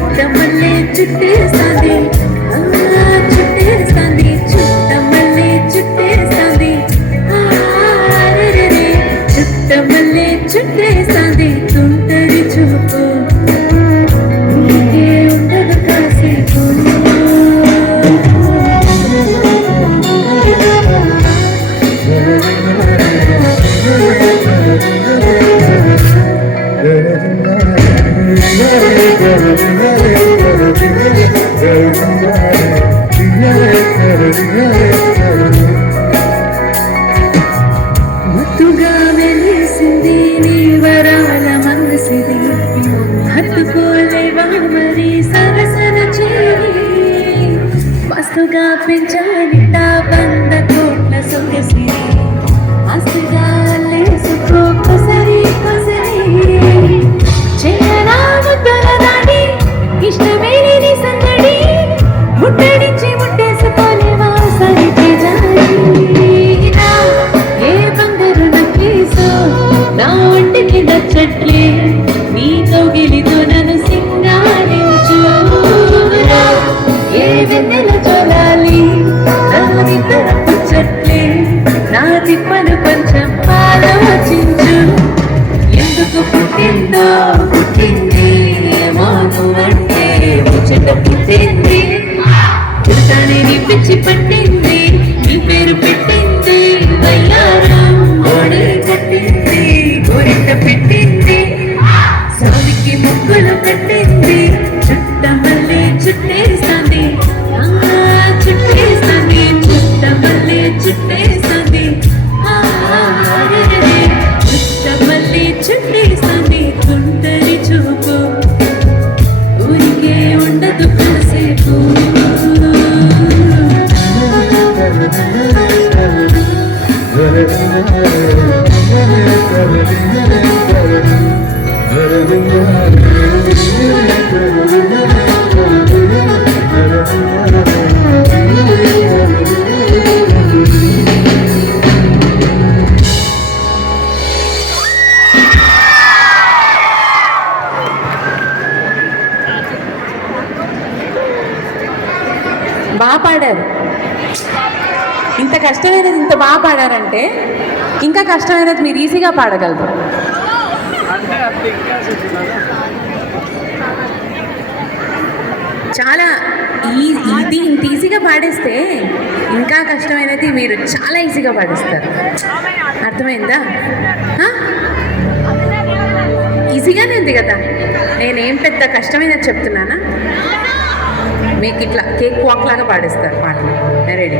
చుట్టమల్లే చుట్టేస్తాంది చుట్టేస్తాంది చుట్టమల్లే చుట్టేస్తాంది చుట్టమల్లే చుట్టేస్తాంది తుంటరి చూపు నీకే ఉండదు కాసేపు మత్తుగా వెలిసింది నీ వరాల మనసిది హత్తుకోలేవా మరి సరసన చేరి మస్తుగా పెంచాలిటా 100 కోట్ల సొగసిది ఆస్తిగా లేసుకో కొసరి కొసరి చేయనా ముద్దల దాడి ఇష్టమేని సందడి ముట్టడించి ముట్టేసుకోలేవా సరిపే జారి ఏ బంగారు నక్కేసో నా ఒంటికి నచ్చట్లే నీ కౌగిలితో నన్ను సింగారించు ఏ వెన్నెల చూడాలి నా నిద్ర పుచ్చట్లే నా తిప్పను కొంచెం ఆలోచించు ఎందుకు పుట్టిందో పుట్టింది ఏమో నువ్వంటే ముచ్చట పుట్టింది పుట్టానే నీ పిచ్చి పట్టింది నీ పేరు పెట్టింది వయ్యారం ఓడే కట్టింది గోరింట పెట్టింది సావికి ముగ్గులు కట్టింది చుట్టమల్లే చుట్టేస్తాంది చుట్టేస్తాంది చుట్టమల్లే చుట్టేస్తాంది చుట్టమల్లే చుట్టేస్తాంది తుంటరి చూపు ఊరికే ఉండదు కాసేపు బాగా పాడారు. ఇంత కష్టమైనది ఇంత బాగా పాడారంటే ఇంకా కష్టమైనది మీరు ఈజీగా పాడగలరు. చాలా ఇది ఇంత ఈజీగా పాడేస్తే ఇంకా కష్టమైనది మీరు చాలా ఈజీగా పాడిస్తారు. అర్థమైందా? ఈజీగానే ఉంది కదా. నేనేం పెద్ద కష్టమైనది చెప్తున్నానా? మీకు ఇట్లా కేక్ వాక్ లాగా పాడేస్తారు పాటలు. రెడీ?